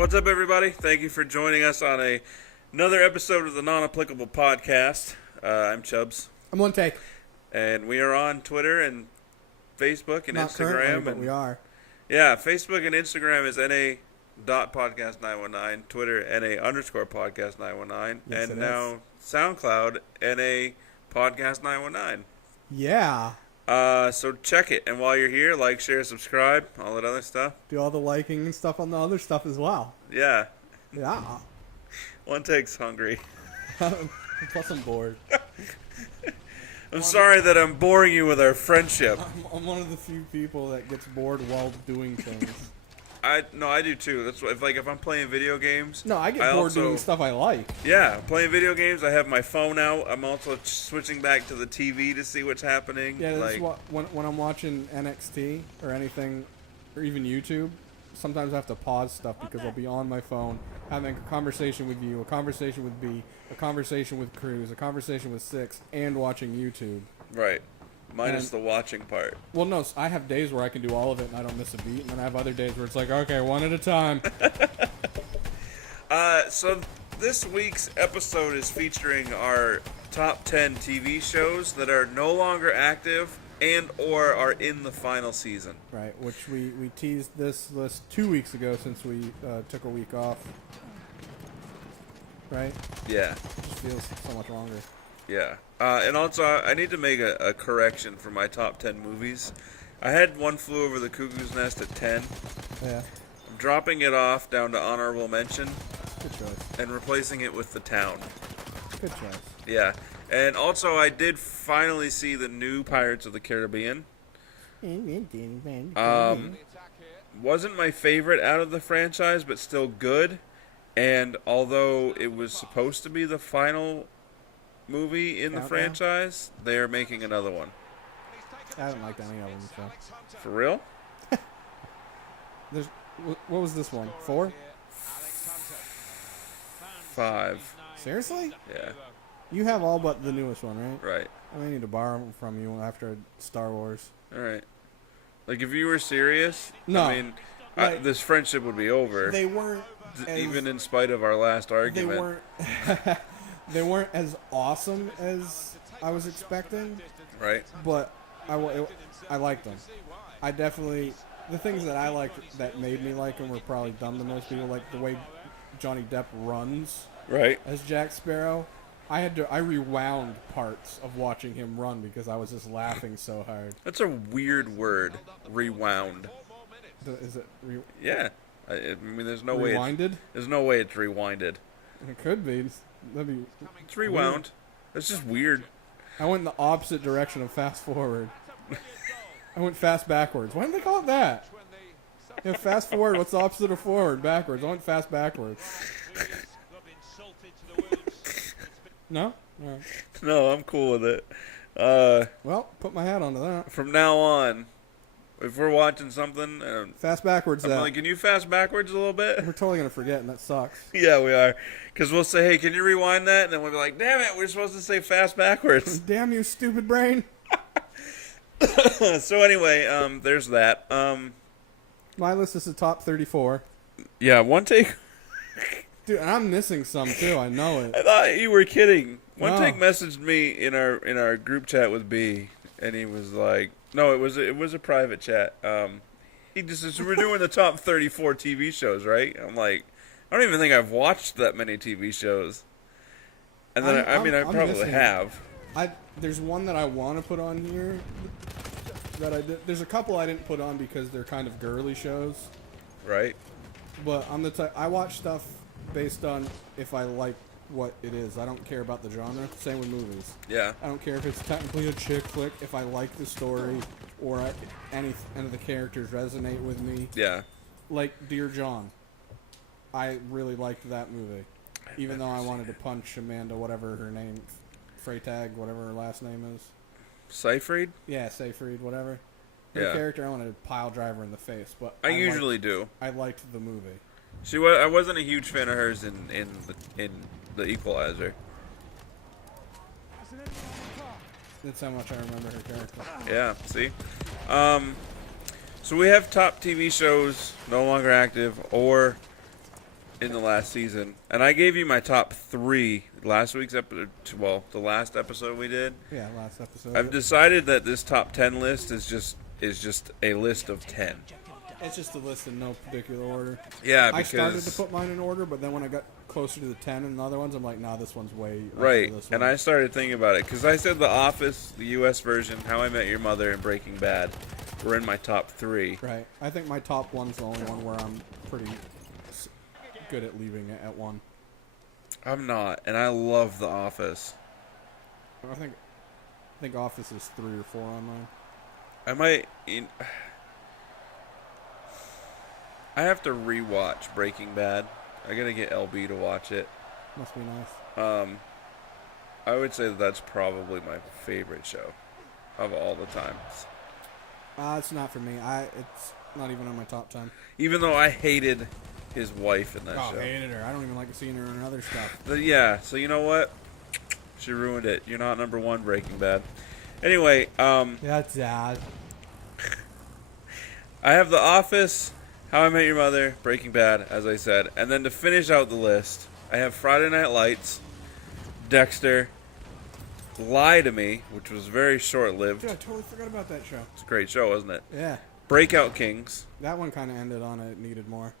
What's up, everybody? Thank you for joining us on another episode of the Non-Applicable Podcast. I'm Chubbs. I'm ONETAKE. And we are on Twitter and Facebook and Not Instagram. currently, but we are. Yeah, Facebook and Instagram is NA.podcast919, Twitter NA_podcast919, Yes, and it now SoundCloud NA_podcast919. Yeah. So check it, and while you're here, like, share, subscribe, all that other stuff. Do all the liking and stuff on the other stuff as well. Yeah. Yeah. ONETAKE's hungry. Plus I'm bored. I'm sorry that I'm boring you with our friendship. I'm one of the few people that gets bored while doing things. I do too. That's what, if I'm playing video games. No, I get bored doing stuff I like. Yeah, playing video games. I have my phone out. I'm also switching back to the TV to see what's happening. Yeah, that's what when I'm watching NXT or anything, or even YouTube. Sometimes I have to pause stuff because I'll be on my phone having a conversation with you, a conversation with B, a conversation with Cruz, a conversation with Six, and watching YouTube. Right. Minus the watching part. Well, no, I have days where I can do all of it and I don't miss a beat, and then I have other days where it's like, okay, one at a time. So this week's episode is featuring our top 10 TV shows that are no longer active and or are in the final season. Right, which we teased this list 2 weeks ago since we took a week off. Right? Yeah. It just feels so much longer. Yeah. And also, I need to make a correction for my top 10 movies. I had One Flew Over the Cuckoo's Nest at 10. Yeah. I'm dropping it off down to honorable mention. Good choice. And replacing it with The Town. Good choice. Yeah. And also, I did finally see the new Pirates of the Caribbean. Wasn't my favorite out of the franchise, but still good. And although it was supposed to be the final movie in the franchise, they are making another one. I haven't liked any of them, so. For real? What was this one? 4? 5. Seriously? Yeah. You have all but the newest one, right? Right. I may need to borrow them from you after Star Wars. All right. Like, if you were serious, no, I mean, this friendship would be over. They weren't. Even in spite of our last argument. They weren't as awesome as I was expecting. Right. But I liked them. I definitely, the things that I liked that made me like them were probably dumb to most people, like the way Johnny Depp runs. Right. As Jack Sparrow. I rewound parts of watching him run because I was just laughing so hard. That's a weird word. Rewound. Is it? Yeah. I mean, there's no Rewinded? way. There's no way it's rewinded. It could be. It's rewound. Weird. It's just weird. I went in the opposite direction of fast forward. I went fast backwards. Why did they call it that? Yeah, fast forward. What's the opposite of forward? Backwards. I went fast backwards. No? All right. No, I'm cool with it. Well, put my hat onto that. From now on, if we're watching something, fast backwards. I'm like, can you fast backwards a little bit? We're totally gonna forget, and that sucks. Yeah, we are, because we'll say, "Hey, can you rewind that?" And then we'll be like, "Damn it, we're supposed to say fast backwards." Damn you, stupid brain. So anyway, there's that. My list is the top 34. Yeah, ONETAKE. Dude, and I'm missing some too. I know it. I thought you were kidding. ONETAKE messaged me in our group chat with B, and he was like, "No, it was a private chat." He just says, "We're doing the top 34 TV shows, right?" I'm like, "I don't even think I've watched that many TV shows." And then I probably have. There's one that I want to put on here. There's a couple I didn't put on because they're kind of girly shows. Right. But I'm the type, I watch stuff based on if I like what it is. I don't care about the genre. Same with movies. Yeah. I don't care if it's technically a chick flick. If I like the story or any of the characters resonate with me. Yeah. Like Dear John. I really liked that movie. Even though I wanted to punch Amanda, whatever her name, Freytag, whatever her last name is. Seyfried? Yeah, Seyfried, whatever. Her character, I wanted to pile drive her in the face, but I usually do. I liked the movie. I wasn't a huge fan of hers in the Equalizer. That's how much I remember her character. Yeah, see? So we have top TV shows no longer active or in the last season, and I gave you my top 3 last week's episode. Well, the last episode we did. Yeah, last episode. I've decided that this top 10 list is just a list of 10. It's just a list in no particular order. Yeah, I because started to put mine in order, but then when I got closer to the 10 and the other ones, I'm like, nah, this one's way right. This and one. I started thinking about it because I said The Office, the U.S. version, How I Met Your Mother, and Breaking Bad were in my top 3. Right. I think my top one's the only one where I'm pretty good at leaving it at 1. I'm not, and I love The Office. I think Office is 3 or 4 on mine. I might. I have to rewatch Breaking Bad. I gotta get LB to watch it. Must be nice. I would say that's probably my favorite show of all the time. It's not for me. It's not even on my top 10. Even though I hated his wife in that Oh, show. hated her. I don't even like seeing her in other stuff. But yeah, so you know what? She ruined it. You're not number 1 Breaking Bad. Anyway, That's sad. I have The Office, How I Met Your Mother, Breaking Bad, as I said. And then to finish out the list, I have Friday Night Lights, Dexter, Lie to Me, which was very short-lived. Dude, I totally forgot about that show. It's a great show, wasn't it? Yeah. Breakout Kings. That one kind of ended on it needed more.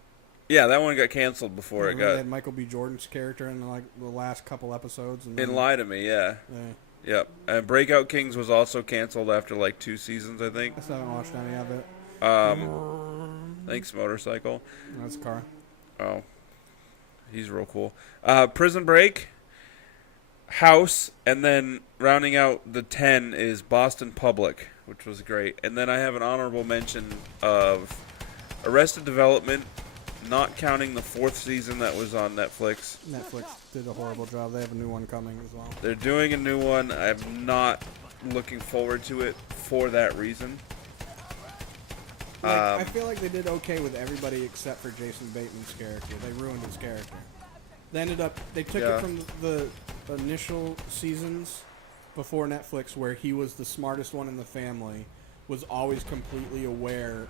Yeah, that one got canceled before it They got... had Michael B. Jordan's character in like the last couple episodes. And In Lie to Me, yeah. Yeah. Yep. And Breakout Kings was also canceled after like 2 seasons, I think. I still haven't watched any of it. Thanks, Motorcycle. That's a car. Oh. He's real cool. Prison Break, House, and then rounding out the 10 is Boston Public, which was great. And then I have an honorable mention of Arrested Development, not counting the 4th season that was on Netflix. Netflix did a horrible job. They have a new one coming as well. They're doing a new one. I'm not looking forward to it for that reason. I feel like they did okay with everybody except for Jason Bateman's character. They ruined his character. They took it from the initial seasons before Netflix where he was the smartest one in the family, was always completely aware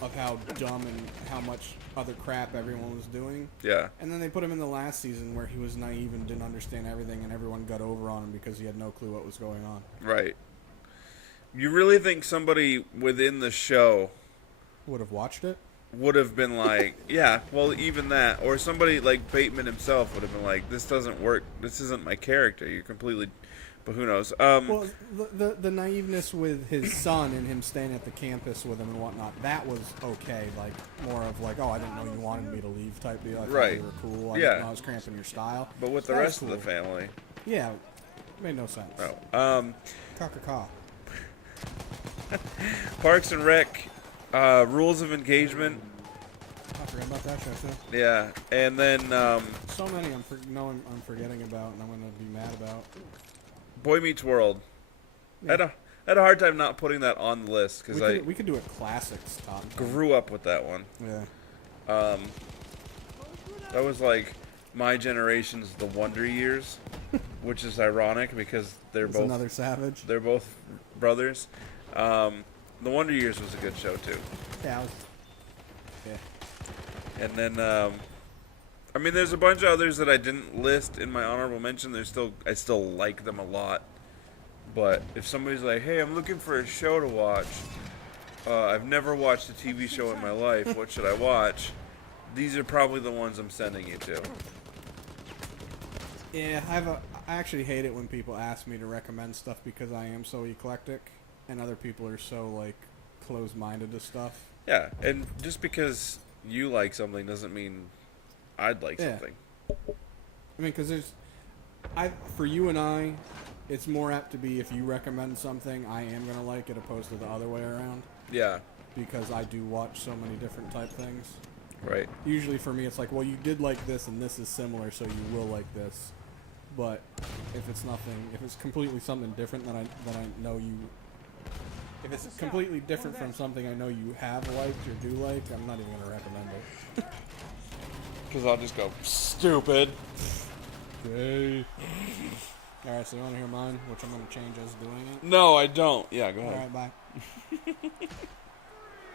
of how dumb and how much other crap everyone was doing. Yeah. And then they put him in the last season where he was naive and didn't understand everything and everyone got over on him because he had no clue what was going on. Right. You really think somebody within the show Would have watched it? would have been like, yeah, well, even that. Or somebody like Bateman himself would have been like, this doesn't work. This isn't my character. You're completely... But who knows? Well, the naiveness with his son and him staying at the campus with him and whatnot, that was okay. Like, more of like, oh, I didn't know you wanted me to leave type deal. I thought you were cool. I didn't know I was cramping your style. But with the rest of the family... Yeah, made no sense. Oh. Caw. Parks and Rec, Rules of Engagement. I forgot about that show, too. Yeah, and then So many I'm forgetting about and I'm going to be mad about. Boy Meets World. Yeah. I had a hard time not putting that on the list because we could do a classics top. grew up with that one. Yeah. That was like my generation's The Wonder Years, which is ironic because they're both another Savage. They're both brothers. The Wonder Years was a good show too. Yeah. And then I mean, there's a bunch of others that I didn't list in my honorable mention. I still like them a lot. But if somebody's like, hey, I'm looking for a show to watch. I've never watched a TV show in my life. What should I watch? These are probably the ones I'm sending you to. Yeah, I actually hate it when people ask me to recommend stuff because I am so eclectic and other people are so, like, closed-minded to stuff. Yeah, and just because you like something doesn't mean I'd like something. I mean, because for you and I, it's more apt to be if you recommend something, I am going to like it opposed to the other way around. Yeah. Because I do watch so many different type things. Right. Usually for me, it's like, well, you did like this and this is similar, so you will like this. But if it's completely something different that I know you... If it's completely different from something I know you have liked or do like, I'm not even going to recommend it. Because I'll just go, stupid. Okay. Alright, so you want to hear mine, which I'm going to change as doing it? No, I don't. Yeah, go ahead. Alright, bye.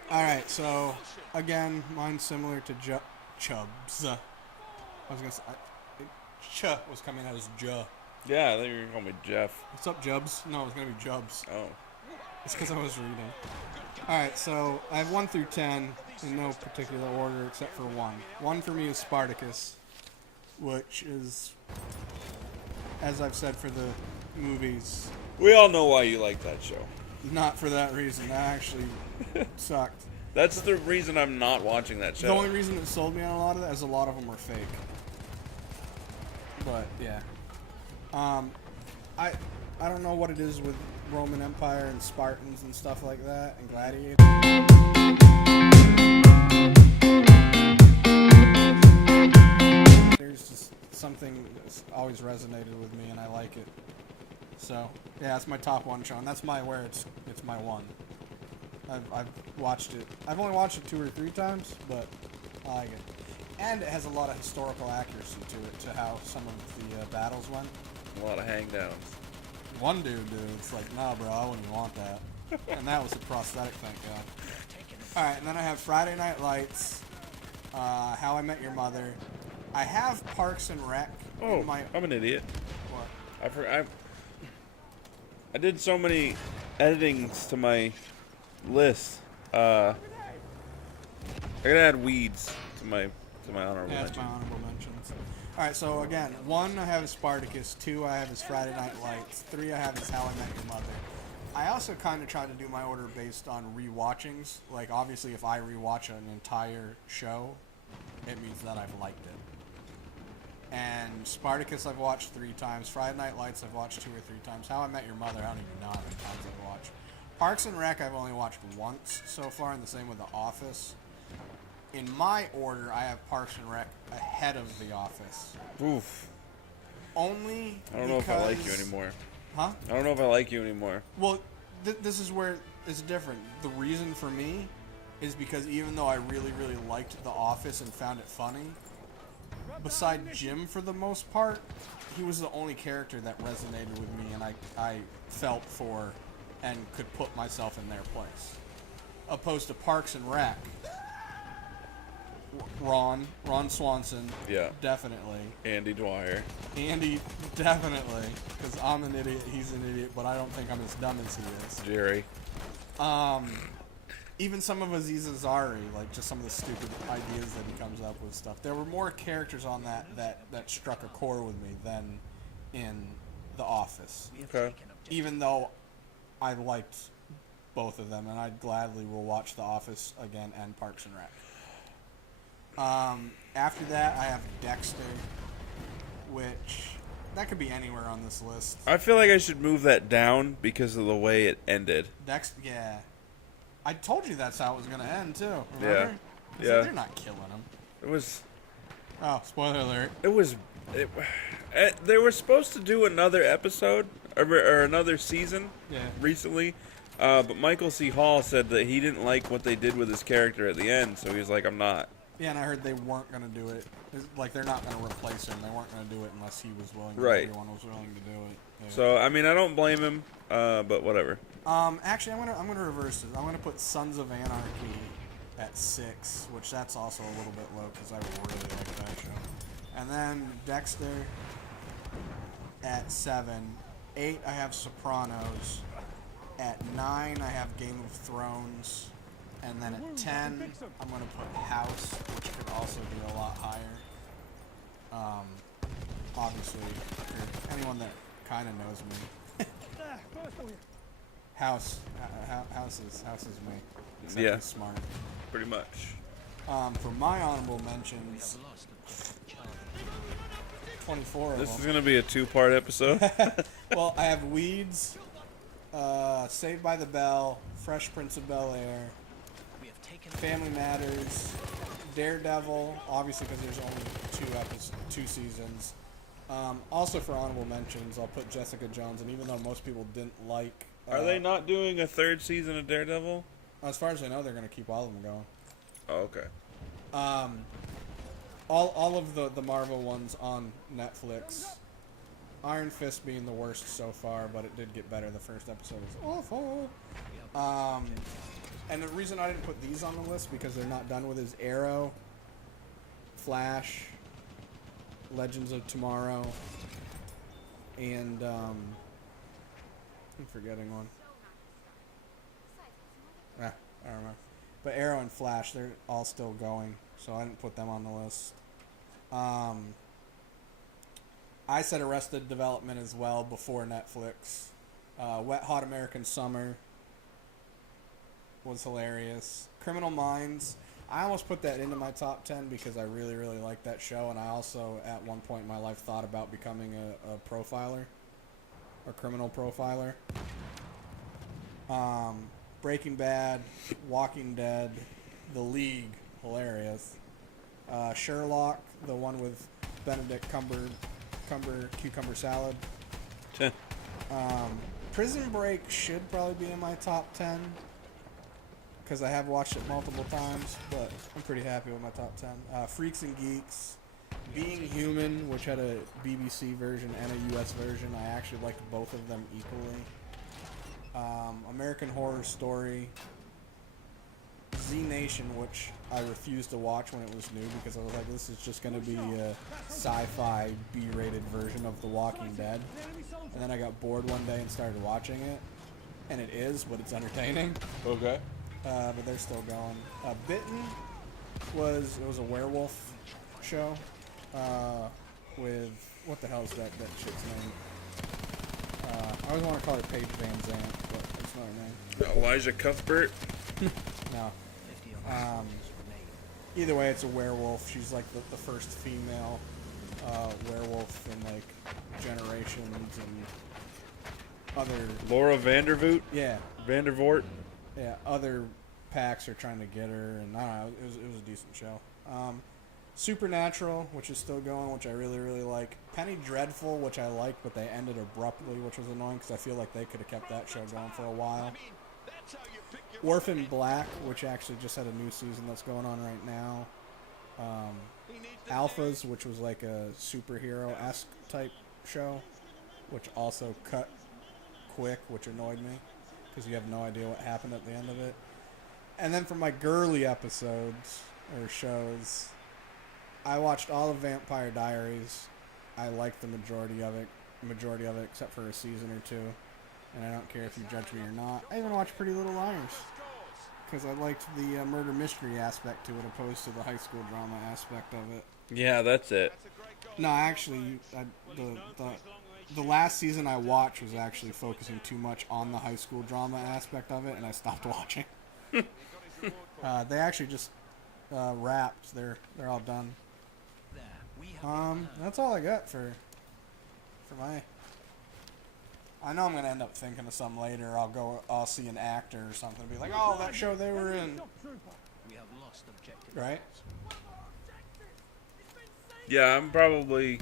Alright, so, again, mine's similar to CHUBBS. I was gonna say, Ch was coming out as J. Yeah, I think you're gonna call me Jeff. What's up, Jubs? No, it's gonna be Jubs. Oh. It's because I was reading. Alright, so I have 1 through 10 in no particular order except for 1. 1 for me is Spartacus, which is, as I've said for the movies, We all know why you like that show. not for that reason. That actually sucked. That's the reason I'm not watching that show. The only reason it sold me on a lot of that is a lot of them were fake. But yeah, I don't know what it is with Roman Empire and Spartans and stuff like that and gladiators. There's just something that's always resonated with me and I like it. So yeah, it's my top 1 show, and that's where it's my 1. I've watched it. I've only watched it 2 or 3 times, but I like it. And it has a lot of historical accuracy to it, to how some of the battles went. A lot of hangdowns. One dude, it's like, nah, bro, I wouldn't want that. And that was a prosthetic, thank God. Alright, and then I have Friday Night Lights, How I Met Your Mother. I have Parks and Rec. Oh, I'm an idiot. What? I did so many editings to my list. I gotta add weeds to my honorable Yeah, that's my mention. honorable mentions. Alright, so again, 1 I have is Spartacus, 2 I have is Friday Night Lights, 3 I have is How I Met Your Mother. I also kind of try to do my order based on rewatchings. Like, obviously, if I rewatch an entire show, it means that I've liked it. And Spartacus I've watched 3 times, Friday Night Lights I've watched 2 or 3 times, How I Met Your Mother I don't even know how many times I've watched. Parks and Rec I've only watched once so far, and the same with The Office. In my order, I have Parks and Rec ahead of The Office. Oof. Only I don't know if I like you anymore. Huh? I don't know if I like you anymore. Well, this is where it's different. The reason for me is because even though I really, really liked The Office and found it funny, beside Jim for the most part, he was the only character that resonated with me and I felt for and could put myself in their place. Opposed to Parks and Rec. Ron Swanson, Yeah. definitely. Andy Dwyer. Andy, definitely, because I'm an idiot, he's an idiot, but I don't think I'm as dumb as he is. Jerry. Even some of Aziz Ansari, like just some of the stupid ideas that he comes up with stuff. There were more characters on that struck a chord with me than in The Office. Okay. Even though I liked both of them, and I gladly will watch The Office again and Parks and Rec. After that, I have Dexter, which that could be anywhere on this list. I feel like I should move that down because of the way it ended. Dexter, yeah. I told you that's how it was going to end, too. Remember? Yeah. So they're not killing him. It was. Oh, spoiler alert. They were supposed to do another episode or another season recently, but Michael C. Hall said that he didn't like what they did with his character at the end, so he was like, I'm not. Yeah, and I heard they weren't going to do it. Like, they're not going to replace him. They weren't going to do it unless he was willing. Right. Everyone was willing to do it. Yeah. So, I mean, I don't blame him, but whatever. Actually, I'm gonna reverse this. I'm gonna put Sons of Anarchy at 6, which that's also a little bit low because I really like that show. And then Dexter at 7. 8, I have Sopranos. At 9, I have Game of Thrones. And then at 10, I'm gonna put House, which could also be a lot higher. Obviously, for anyone that kind of knows me. House is me. Except Yeah. he's smart. Pretty much. For my honorable mentions, 24 of This them. is going to be a 2-part episode. Well, I have Weeds, Saved by the Bell, Fresh Prince of Bel-Air, Family Matters, Daredevil, obviously because there's only 2 seasons. Also for honorable mentions, I'll put Jessica Jones, and even though most people didn't like... Are they not doing a 3rd season of Daredevil? As far as I know, they're going to keep all of them going. Oh, okay. All of the Marvel ones on Netflix. Iron Fist being the worst so far, but it did get better. The first episode was awful. And the reason I didn't put these on the list because they're not done with is Arrow, Flash, Legends of Tomorrow, and I'm forgetting one. I don't remember. But Arrow and Flash, they're all still going, so I didn't put them on the list. I said Arrested Development as well before Netflix. Wet Hot American Summer was hilarious. Criminal Minds, I almost put that into my top 10 because I really, really like that show, and I also, at one point in my life, thought about becoming a profiler, a criminal profiler. Breaking Bad, Walking Dead, The League, hilarious. Sherlock, the one with Benedict Cucumber Salad. Prison Break should probably be in my top 10 because I have watched it multiple times, but I'm pretty happy with my top 10. Freaks and Geeks, Being Human, which had a BBC version and a US version. I actually liked both of them equally. American Horror Story, Z Nation, which I refused to watch when it was new because I was like, this is just going to be a sci-fi B-rated version of The Walking Dead. And then I got bored one day and started watching it, and it is, but it's entertaining. Okay. But they're still going. Bitten was a werewolf show with, what the hell is that chick's name? I always want to call her Paige Van Zandt, but that's not her name. Elijah Cuthbert. No. Either way, it's a werewolf. She's like the first female werewolf in like generations and other. Laura Vandervoot. Yeah. Vandervoort. Yeah. Other packs are trying to get her, and I don't know. It was a decent show. Supernatural, which is still going, which I really, really like. Penny Dreadful, which I liked, but they ended abruptly, which was annoying because I feel like they could have kept that show going for a while. Orphan Black, which actually just had a new season that's going on right now. Alphas, which was like a superhero-esque type show, which also cut quick, which annoyed me because you have no idea what happened at the end of it. And then for my girly episodes or shows, I watched all of Vampire Diaries. I liked the majority of it except for a season or two. And I don't care if you judge me or not. I even watched Pretty Little Liars because I liked the murder mystery aspect to it opposed to the high school drama aspect of it. Yeah, that's it. No, actually, the last season I watched was actually focusing too much on the high school drama aspect of it, and I stopped watching. They actually just wrapped. They're all done. That's all I got for my. I know I'm gonna end up thinking of some later. I'll see an actor or something and be like, oh, that show they were in. Right? Yeah, I'm probably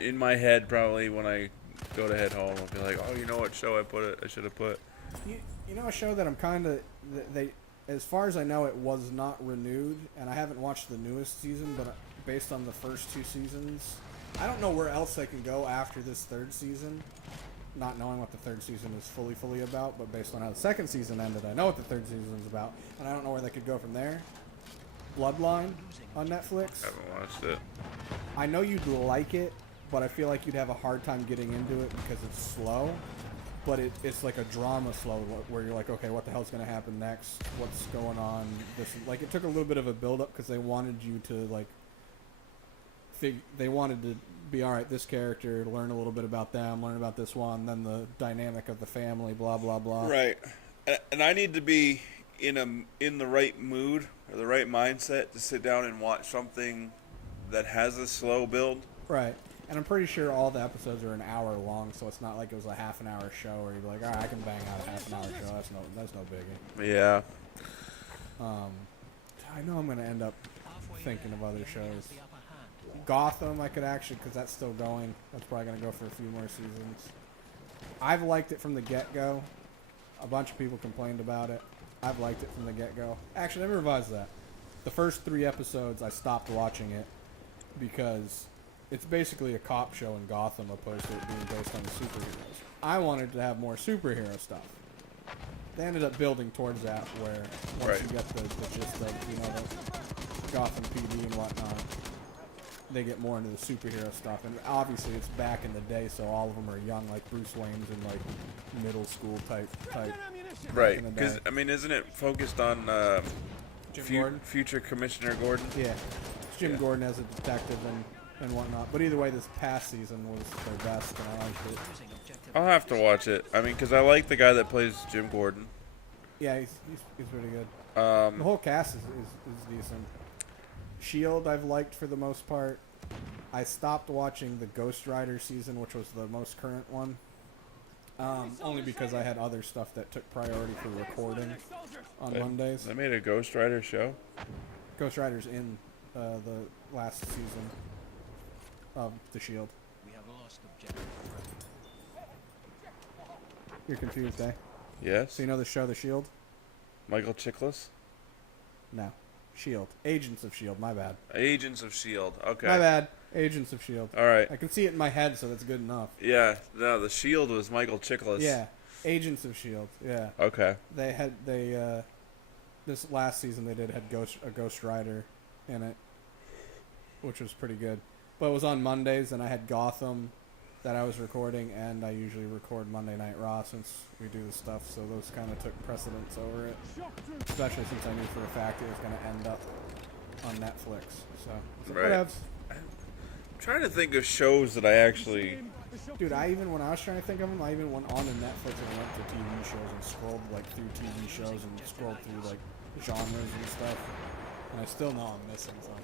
in my head. Probably when I go to head home, I'll be like, oh, you know what show I should have put. You know a show that I'm kind of as far as I know, it was not renewed, and I haven't watched the newest season, but based on the first two seasons, I don't know where else they can go after this third season, not knowing what the third season is fully about, but based on how the second season ended, I know what the third season is about, and I don't know where they could go from there. Bloodline on Netflix. I haven't watched it. I know you'd like it, but I feel like you'd have a hard time getting into it because it's slow. But it's like a drama slow where you're like, okay, what the hell's going to happen next? What's going on? Like, it took a little bit of a build-up because they wanted you to, like, they wanted to be, all right, this character, learn a little bit about them, learn about this one, then the dynamic of the family, blah, blah, blah. Right. And I need to be in the right mood or the right mindset to sit down and watch something that has a slow build. Right. And I'm pretty sure all the episodes are an hour long, so it's not like it was a half an hour show where you'd be like, all right, I can bang out a half an hour show. That's no biggie. Yeah. I know I'm going to end up thinking of other shows. Gotham, I could actually, because that's still going. That's probably going to go for a few more seasons. I've liked it from the get-go. A bunch of people complained about it. I've liked it from the get-go. Actually, let me revise that. The first 3 episodes, I stopped watching it because it's basically a cop show in Gotham opposed to it being based on the superheroes. I wanted to have more superhero stuff. They ended up building towards that where once you get the gist of, the Gotham PD and whatnot. they get more into the superhero stuff, and obviously it's back in the day, so all of them are young, like Bruce Wayne's in like middle school type. Right, because I mean, isn't it focused on Gordon? future Commissioner Gordon? Yeah, it's Jim Gordon as a detective and whatnot. But either way, this past season was their best, and I liked it. I'll have to watch it. I mean, because I like the guy that plays Jim Gordon. Yeah, he's pretty good. The whole cast is decent. Shield I've liked for the most part. I stopped watching the Ghost Rider season, which was the most current one. Only because I had other stuff that took priority for recording on Mondays. They made a Ghost Rider show? Ghost Rider's in the last season of The Shield. You're confused, eh? Yes. So you know the show The Shield? Michael Chiklis? No. Shield. Agents of Shield, my bad. Agents of S.H.I.E.L.D. Okay. My bad. Agents of Shield. All right. I can see it in my head, so that's good enough. Yeah. No, the S.H.I.E.L.D. was Michael Chiklis. Yeah. Agents of Shield. Yeah. Okay. They this last season they had a Ghost Rider in it, which was pretty good. But it was on Mondays, and I had Gotham that I was recording, and I usually record Monday Night Raw since we do the stuff, so those kind of took precedence over it. Especially since I knew for a fact it was going to end up on Netflix. So, right. Whatevs. I'm trying to think of shows that I actually... Dude, when I was trying to think of them, I even went on to Netflix and went to TV shows and scrolled like through TV shows and scrolled through like genres and stuff. And I still know I'm missing some.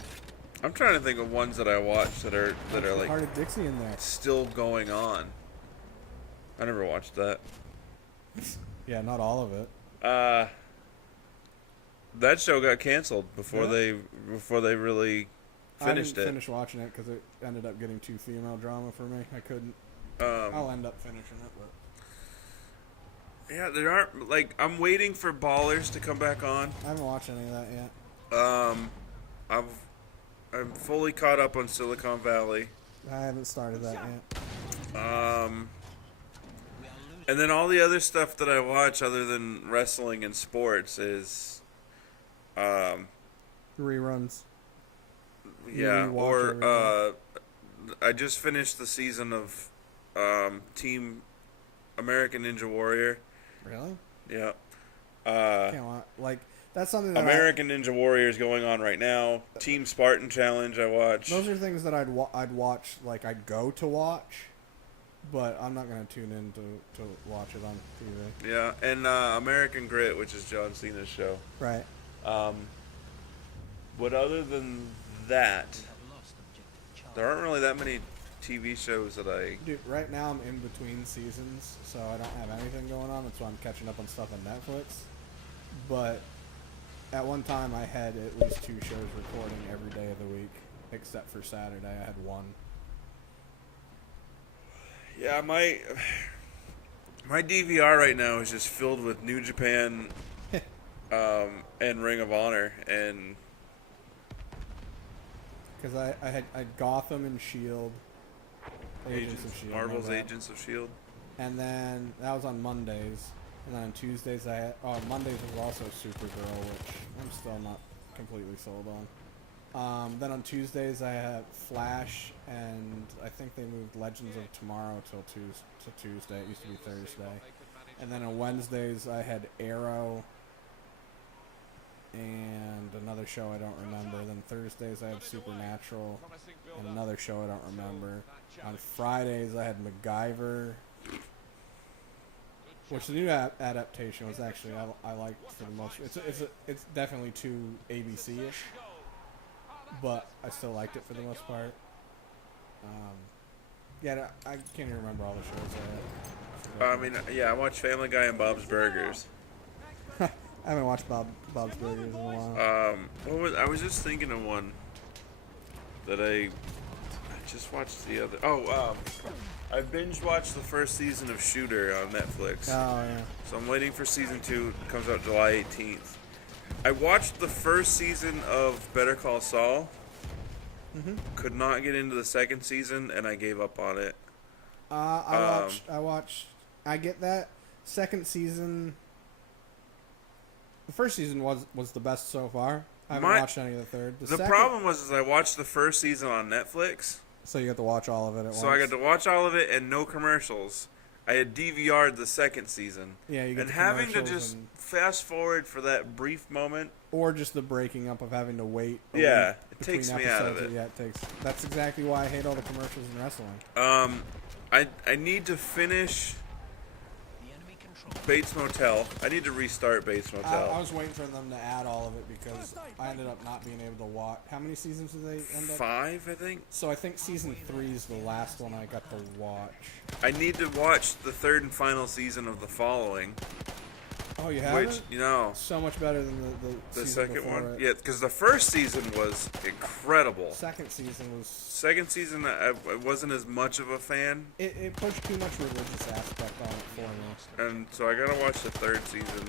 I'm trying to think of ones that I watched that are like Heart of Dixie in there. still going on. I never watched that. Yeah, not all of it. That show got canceled before they really finished I didn't it. finish watching it because it ended up getting too female drama for me. I couldn't. I'll end up finishing it, but Yeah, there aren't like I'm waiting for Ballers to come back on. I haven't watched any of that yet. I'm fully caught up on Silicon Valley. I haven't started that yet. And then all the other stuff that I watch other than wrestling and sports is Reruns. yeah, rewatch or I just finished the season of Team American Ninja Warrior. Really? Yeah. Can't like that's something that American Ninja Warrior is going on right now. Team Spartan Challenge I watch. those are things that I'd watch, like I'd go to watch, but I'm not gonna tune in to watch it on TV. Yeah, and American Grit, which is John Cena's show. Right. But other than that, there aren't really that many TV shows that I... Dude, right now I'm in between seasons, so I don't have anything going on. That's why I'm catching up on stuff on Netflix. But at one time I had at least 2 shows recording every day of the week, except for Saturday. I had 1. Yeah, my DVR right now is just filled with New Japan and Ring of Honor, and... Because I had Gotham and S.H.I.E.L.D. Agents of S.H.I.E.L.D. Marvel's Agents of S.H.I.E.L.D. And then that was on Mondays. And then on Tuesdays I had... Oh, Mondays was also Supergirl, which I'm still not completely sold on. Then on Tuesdays I had Flash, and I think they moved Legends of Tomorrow to Tuesday. It used to be Thursday. And then on Wednesdays I had Arrow and another show I don't remember. Then Thursdays I had Supernatural and another show I don't remember. On Fridays I had MacGyver, which the new adaptation was actually I liked for the most. It's definitely too ABC-ish, but I still liked it for the most part. Yeah, I can't even remember all the shows I had. I mean, yeah, I watch Family Guy and Bob's Burgers. I haven't watched Bob's Burgers in a while. I was just thinking of one that I just watched the other. I binge watched the first season of Shooter on Netflix. Oh yeah. So I'm waiting for season 2. It comes out July 18th. I watched the first season of Better Call Saul. Mm-hmm. Could not get into the second season, and I gave up on it. I watched. I get that second season. The first season was the best so far. I haven't watched any of the third. The problem was I watched the first season on Netflix. So you got to watch all of it at once. So I got to watch all of it and no commercials. I had DVR'd the second season. Yeah, you get and the having to commercials just fast forward for that brief moment. Or just the breaking up of having to wait. Yeah, it between takes me out of it. Yeah, it takes. That's exactly why I hate all the commercials in wrestling. I need to finish Bates Motel. I need to restart Bates Motel. I was waiting for them to add all of it because I ended up not being able to watch. How many seasons did they end up? 5, I think. So I think season 3 is the last one I got to watch. I need to watch the 3rd and final season of The Following. Oh, you haven't? Which, you know, so much better than the second before one. it. Yeah, because the first season was incredible. Second season was. Second season, I wasn't as much of a fan. It pushed too much religious aspect on it for me. And so I gotta watch the 3rd season.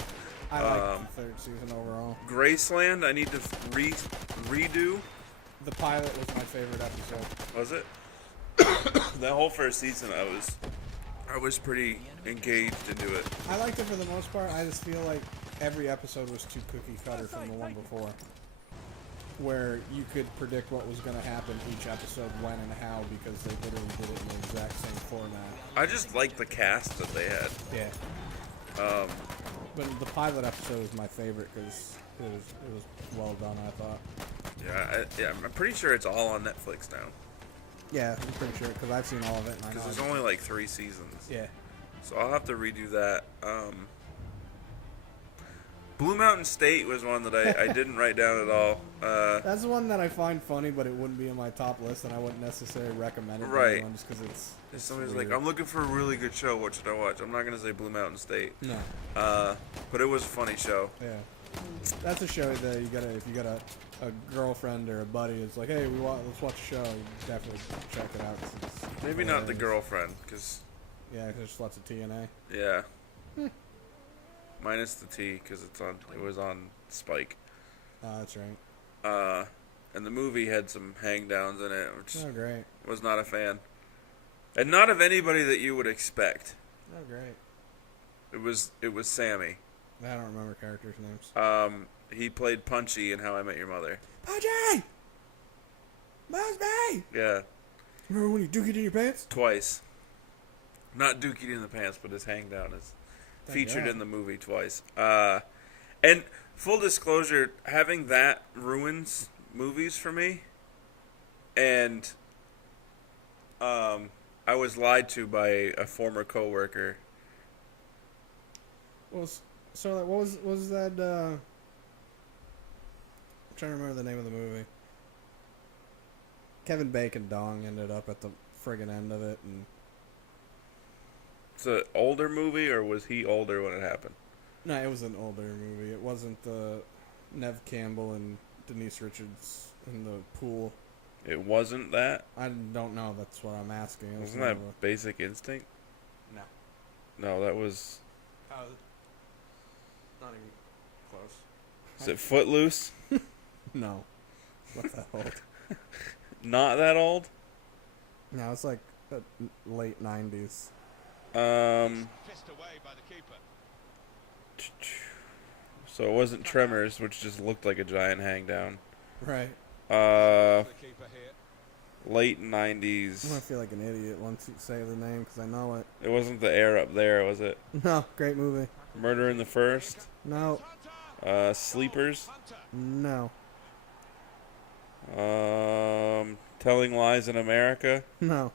I like the 3rd season overall. Graceland, I need to redo. The pilot was my favorite episode. Was it? That whole first season, I was pretty engaged into it. I liked it for the most part. I just feel like every episode was too cookie cutter from the one before, where you could predict what was going to happen each episode, when and how, because they literally did it in the exact same format. I just liked the cast that they had. Yeah. But the pilot episode was my favorite because it was well done, I thought. Yeah, I'm pretty sure it's all on Netflix now. Yeah, I'm pretty sure because I've seen all of it. Because there's only like 3 seasons. Yeah. So I'll have to redo that. Blue Mountain State was one that I didn't write down at all. That's the one that I find funny, but it wouldn't be on my top list, and I wouldn't necessarily recommend it to Right. anyone just because it's Somebody's weird. like, I'm looking for a really good show. What should I watch? I'm not going to say Blue Mountain State. No. But it was a funny show. Yeah. That's a show that if you got a girlfriend or a buddy, it's like, hey, let's watch a show. You definitely check it out. 'Cause it's Maybe not the girlfriend, because... Yeah, there's lots of TNA. Yeah. Minus the T, because it was on Spike. That's right. And the movie had some hangdowns in it, which Oh, great. was not a fan. And not of anybody that you would expect. Oh, great. It was Sammy. I don't remember characters' names. He played Punchy in How I Met Your Mother. Punchy! Busby! Yeah. Remember when you dookied in your pants? Twice. Not dookied in the pants, but his hangdown is featured in the movie twice. And full disclosure, having that ruins movies for me. And I was lied to by a former coworker. Well, so what was that? I'm trying to remember the name of the movie. Kevin Bacon Dong ended up at the friggin' end of it, and It's an older movie, or was he older when it happened? no, it was an older movie. It wasn't the Nev Campbell and Denise Richards in the pool. It wasn't that? I don't know. That's what I'm asking. It was Wasn't that Basic Instinct? No. No, that was... Not even close. Is it Footloose? No. What's that old? Not that old? No, it's like late 90s. So it wasn't Tremors, which just looked like a giant hangdown. Right. Late I'm gonna 90s. feel like an idiot once you say the name because I know it. It wasn't The Air Up There, was it? No, great movie. Murder in the First? No, Sleepers? no, Telling Lies in America? no.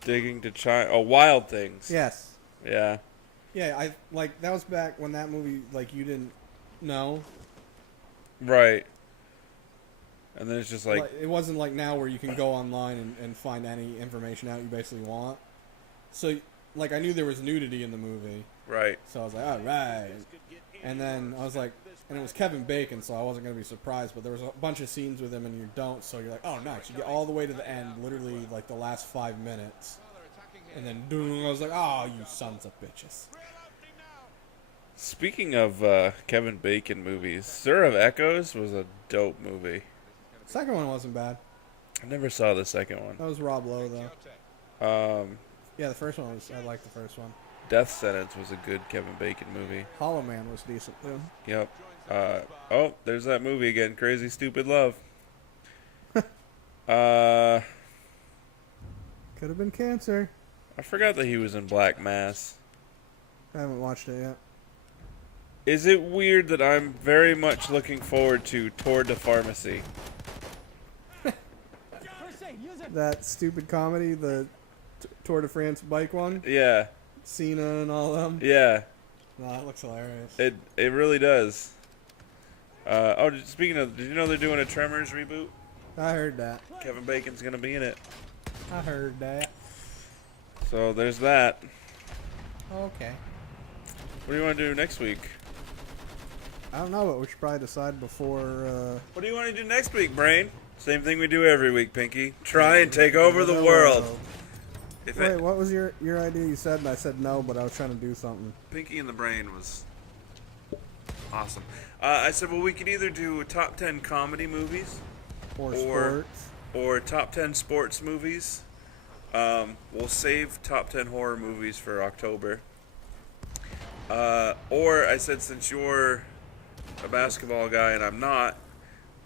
Digging to China? Oh, Wild Things. Yes. Yeah. Yeah, I like that was back when that movie like you didn't know. Right. And then it's just like... It wasn't like now where you can go online and find any information out you basically want. So like I knew there was nudity in the movie. Right. So I was like, all right. And then I was like, and it was Kevin Bacon, so I wasn't going to be surprised, but there was a bunch of scenes with him and you don't, so you're like, oh, nice. You get all the way to the end, literally like the last 5 minutes. And then I was like, oh, you sons of bitches. Speaking of Kevin Bacon movies, Stir of Echoes was a dope movie. Second one wasn't bad. I never saw the second one. That was Rob Lowe, though. Um, Yeah, the first one I liked the first one. Death Sentence was a good Kevin Bacon movie. Hollow Man was decent too. Yep. Oh, there's that movie again, Crazy Stupid Love. uh, Could have been Cancer. I forgot that he was in Black Mass. I haven't watched it yet. Is it weird that I'm very much looking forward to Tour de Pharmacy? That stupid comedy, the Tour de France bike one, Yeah, Cena and all them. yeah. No, that looks hilarious. It really does. Speaking of, did you know they're doing a Tremors reboot? I heard that. Kevin Bacon's gonna be in it. I heard that. So there's that. Okay. What do you want to do next week? I don't know, but we should probably decide before. What do you want to do next week, Brain? Same thing we do every week, Pinky. Try and take over the world. Wait, what was your idea? You said, and I said no, but I was trying to do something. Pinky and the Brain was awesome. I said, well, we could either do top 10 comedy movies Or sports. or top 10 sports movies. We'll save top 10 horror movies for October. Or I said, since you're a basketball guy and I'm not,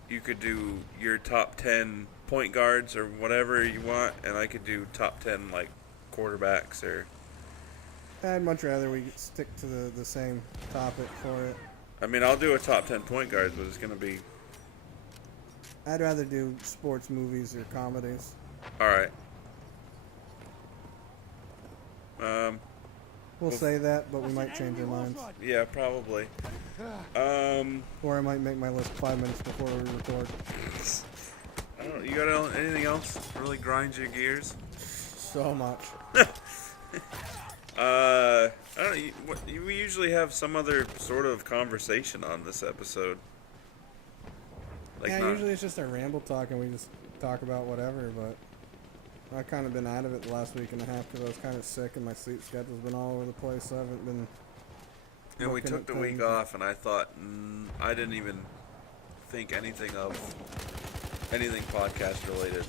you could do your top 10 point guards or whatever you want, and I could do top 10 like quarterbacks or. I'd much rather we stick to the same topic for it. I mean, I'll do a top 10 point guards, but it's gonna be. I'd rather do sports movies or comedies. All right. We'll say that, but we might change our minds. Yeah, probably. Or I might make my list 5 minutes before we record. I don't know. You got anything else really grinds your gears? So much. I don't know. We usually have some other sort of conversation on this episode. Like Yeah, usually it's just a ramble talk and we just talk about whatever, but I've kind of been out of it the last week and a half because I was kind of sick and my sleep schedule's been all over the place, so I haven't been. And we looking took at the week things. off, and I thought I didn't even think anything of anything podcast related.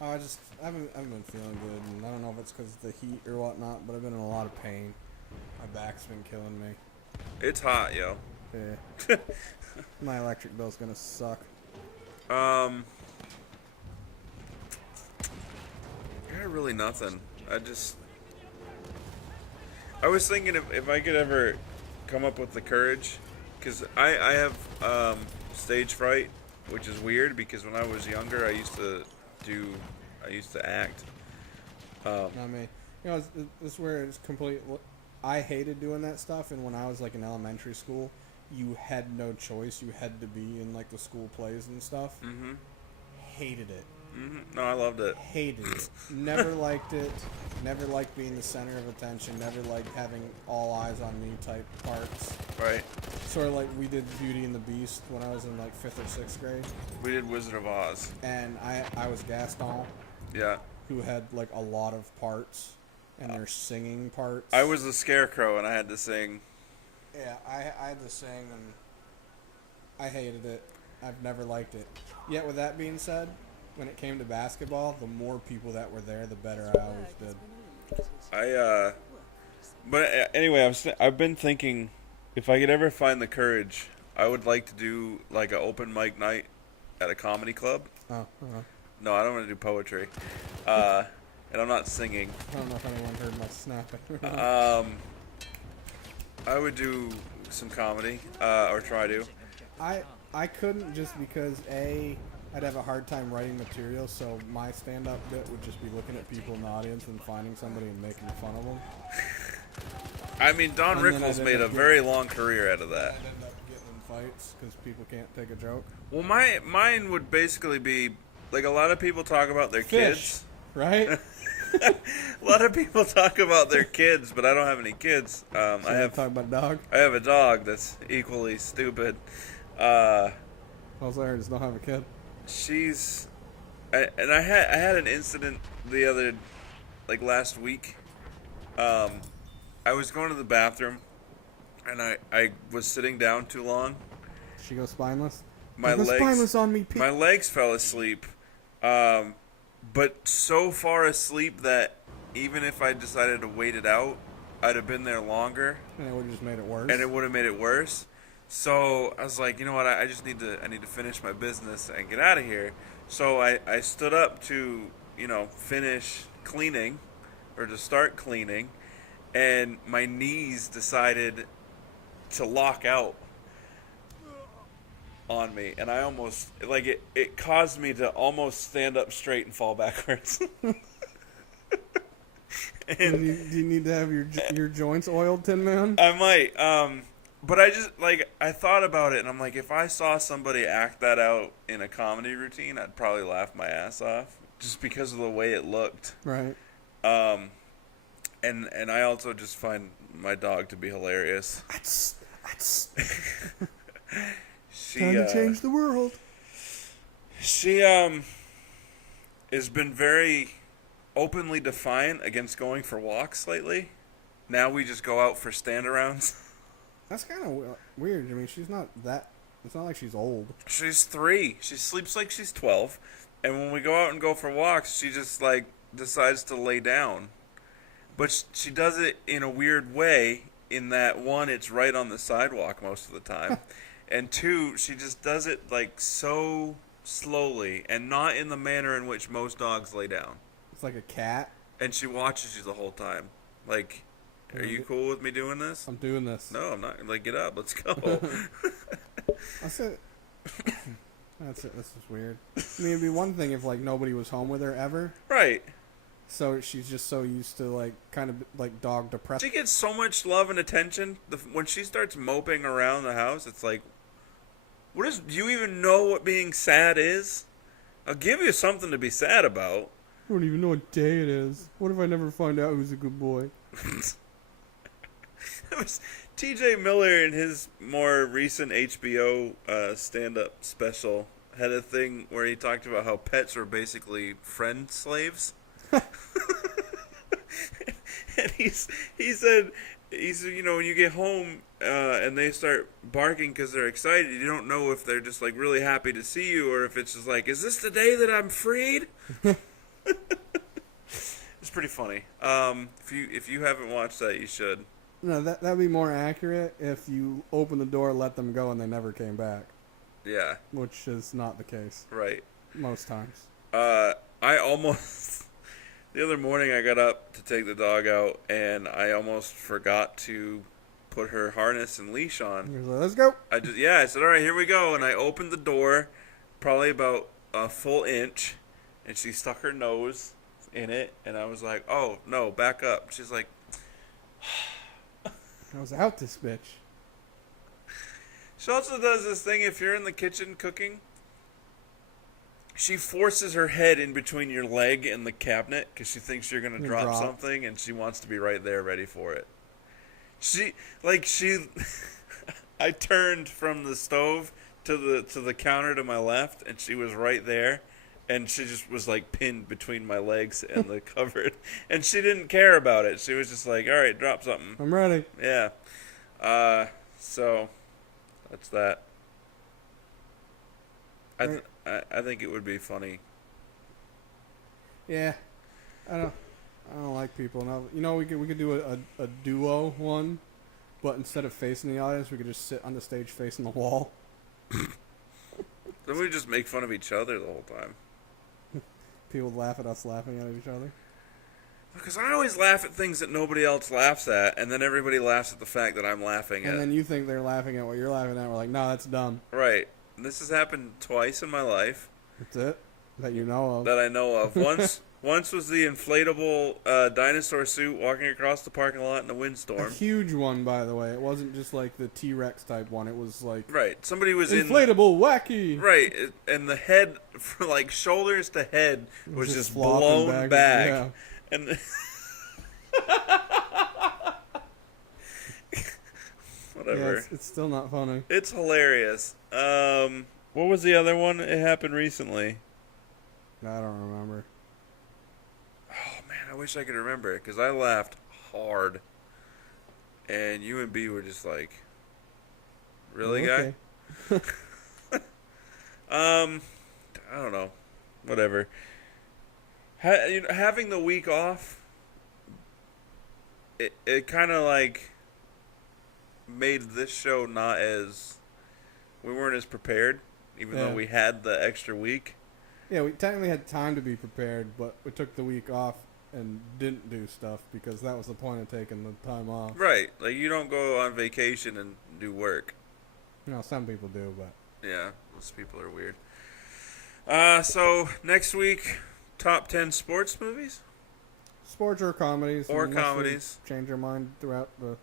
Oh, I haven't been feeling good, and I don't know if it's because of the heat or whatnot, but I've been in a lot of pain. My back's been killing me. It's hot, yo. Yeah. My electric bill's gonna suck. Yeah, really nothing. I was thinking if I could ever come up with the courage, because I have stage fright, which is weird because when I was younger I used to act. Not me. You know, this is where it's complete. I hated doing that stuff, and when I was like in elementary school, you had no choice. You had to be in like the school plays and stuff. Mm-hmm. Hated it. Mm-hmm. No, I loved it. Hated it. Never liked it. Never liked being the center of attention. Never liked having all eyes on me type parts. Right. Sort of like we did Beauty and the Beast when I was in like 5th or 6th grade. We did Wizard of Oz. And I was Gaston, Yeah. who had like a lot of parts, and they're singing parts. I was the Scarecrow and I had to sing. Yeah, I had to sing, and I hated it. I've never liked it. Yet with that being said, when it came to basketball, the more people that were there, the better I always did. But anyway, I've been thinking if I could ever find the courage, I would like to do like an open mic night at a comedy club. Oh, uh-huh. No, I don't want to do poetry. And I'm not singing. I don't know if anyone heard my snapping. I would do some comedy, or try to. I couldn't just because I'd have a hard time writing material, so my stand-up bit would just be looking at people in the audience and finding somebody and making fun of them. I mean, Don And then Rickles I'd made end a up very long career out of that. I'd end up getting in fights because people can't take a joke. Well, mine would basically be like a lot of people talk about their Fish, kids. right? A lot of people talk about their kids, but I don't have any kids. So I have talk about dog. I have a dog that's equally stupid. All I heard is don't have a kid. I had an incident last week. I was going to the bathroom, and I was sitting down too long. She goes spineless. My Go legs spineless on me, Pete. My legs fell asleep, but so far asleep that even if I decided to wait it out, I'd have been there longer. And it would have just made it worse. And it would have made it worse. So I was like, you know what? I just need to finish my business and get out of here. So I stood up to, finish cleaning or to start cleaning, and my knees decided to lock out on me, and I almost, it caused me to almost stand up straight and fall backwards. And do you need to have your joints oiled, Tin Man? I might. But I just, I thought about it, and I'm like, if I saw somebody act that out in a comedy routine, I'd probably laugh my ass off, just because of the way it looked. Right. And I also just find my dog to be hilarious. Time to change the world. She, has been very openly defiant against going for walks lately. Now we just go out for stand-arounds. That's kind of weird. I mean, she's not that... It's not like she's old. She's 3. She sleeps like she's 12. And when we go out and go for walks, she just, decides to lay down. But she does it in a weird way, in that, 1, it's right on the sidewalk most of the time. And 2, she just does it, so slowly, and not in the manner in which most dogs lay down. It's like a cat. And she watches you the whole time. Are you cool with me doing this? I'm doing this. No, I'm not. Get up. Let's go. That's it. That's it. This is weird. I mean, it'd be one thing if, nobody was home with her ever. Right. So she's just so used to, kind of, dog depression. She gets so much love and attention. When she starts moping around the house, it's like, do you even know what being sad is? I'll give you something to be sad about. I don't even know what day it is. What if I never find out who's a good boy? It was T.J. Miller in his more recent HBO stand-up special had a thing where he talked about how pets are basically friend slaves. And he said, when you get home and they start barking because they're excited, you don't know if they're just really happy to see you, or if it's just is this the day that I'm freed? It's pretty funny. If you haven't watched that, you should. No, that'd be more accurate if you open the door, let them go, and they never came back. Yeah. Which is not the case. Right. Most times. I almost... The other morning I got up to take the dog out, and I almost forgot to put her harness and leash on. You're like, let's go. I said, all right, here we go. And I opened the door, probably about a full inch, and she stuck her nose in it, and I was like, oh, no, back up. She's like... I was out this bitch. She also does this thing if you're in the kitchen cooking. She forces her head in between your leg and the cabinet because she thinks you're going to drop something, and she wants to be right there ready for it. I turned from the stove to the counter to my left, and she was right there, and she just was pinned between my legs and the cupboard, and she didn't care about it. She was just like, all right, drop something. I'm ready. Yeah. So that's that. I think it would be funny. Yeah. I don't like people. Now, we could do a duo one, but instead of facing the audience, we could just sit on the stage facing the wall. Then we just make fun of each other the whole time. People laugh at us laughing at each other. Because I always laugh at things that nobody else laughs at, and then everybody laughs at the fact that I'm laughing at. And then you think they're laughing at what you're laughing at. We're like, no, that's dumb. Right. And this has happened twice in my life. That's it? That you know of. That I know of. Once was the inflatable dinosaur suit walking across the parking lot in a windstorm. A huge one, by the way. It wasn't just the T-Rex type one. It was Right. Somebody was inflatable, wacky. Right. And the head, from shoulders to head, was just blown back. Yeah. And whatever. Yeah, it's still not funny. It's hilarious. What was the other one? It happened recently. I don't remember. Oh man, I wish I could remember it because I laughed hard, and you and B were just like, "Really, okay. guy?" I don't know. Whatever. Having the week off it kind of like made this show not as, we weren't as prepared, even though we had the extra week. Yeah, we technically had time to be prepared, but we took the week off and didn't do stuff because that was the point of taking the time off. Right. Like, you don't go on vacation and do work. You know, some people do, but... Yeah, those people are weird. So, next week, top 10 sports movies? Sports or comedies. Or comedies. Change your mind throughout the week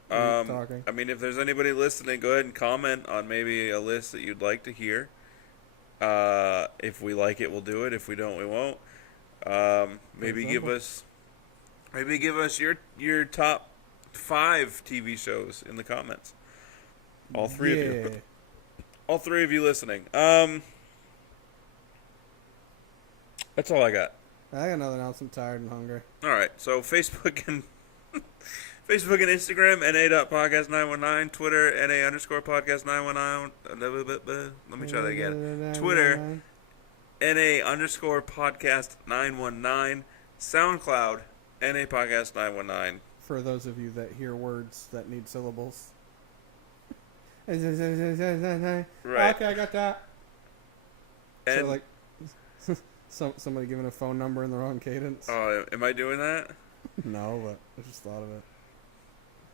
talking. I mean, if there's anybody listening, go ahead and comment on maybe a list that you'd like to hear. If we like it, we'll do it. If we don't, we won't. Maybe give us your top 5 TV shows in the comments. All three of you. All 3 of you listening. That's all I got. I got nothing else. I'm tired and hungry. All right. So Facebook and Instagram, na.podcast919. Twitter, na_podcast919. Let me try that again. Twitter, na_podcast919. SoundCloud, na_podcast919. For those of you that hear words that need syllables. Right. Okay, I got that. And so, like, somebody giving a phone number in the wrong cadence. Oh, am I doing that? No, but I just thought of it.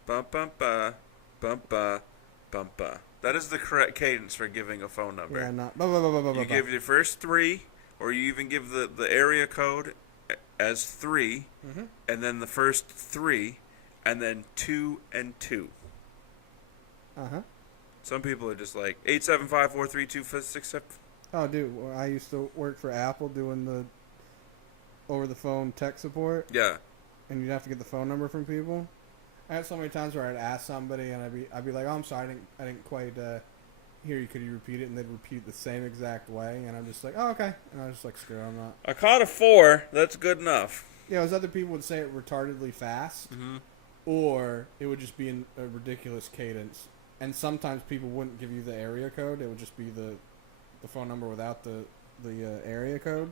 Bum-ba, bum-ba, bum-ba. That is the correct cadence for giving a phone number. Yeah, not. You give your first 3, or you even give the area code as 3, and then the first 3, and then 2 and 2. Uh-huh. Some people are just like 875-432-667. Oh, dude, I used to work for Apple doing the over-the-phone tech support. Yeah. And you'd have to get the phone number from people. I had so many times where I'd ask somebody, and I'd be like, "Oh, I'm sorry, I didn't quite hear you. Could you repeat it?" And they'd repeat the same exact way, and I'm just like, "Oh, okay." And I was just like, "Screw it, I'm not." I caught a 4. That's good enough. Yeah, it was other people would say it retardedly fast, or it would just be in a ridiculous cadence. And sometimes people wouldn't give you the area code; it would just be the phone number without the area code.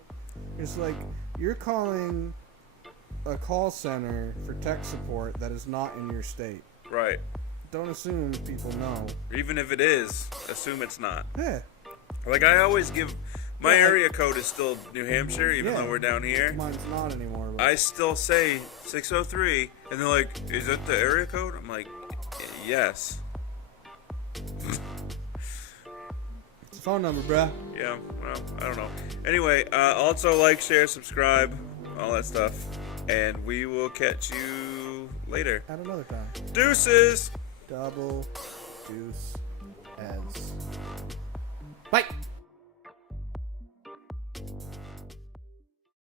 It's like you're calling a call center for tech support that is not in your state. Right. Don't assume people know. Even if it is, assume it's not. Yeah. Like, I always give... My area code is still New Hampshire, even though we're down here. Mine's not anymore. But I still say 603, and they're like, "Is that the area code?" I'm like, "Yes." It's a phone number, bruh. Yeah, well, I don't know. Anyway, also like, share, subscribe, all that stuff. And we will catch you later. At another time. Deuces! Double deuce as. Bye!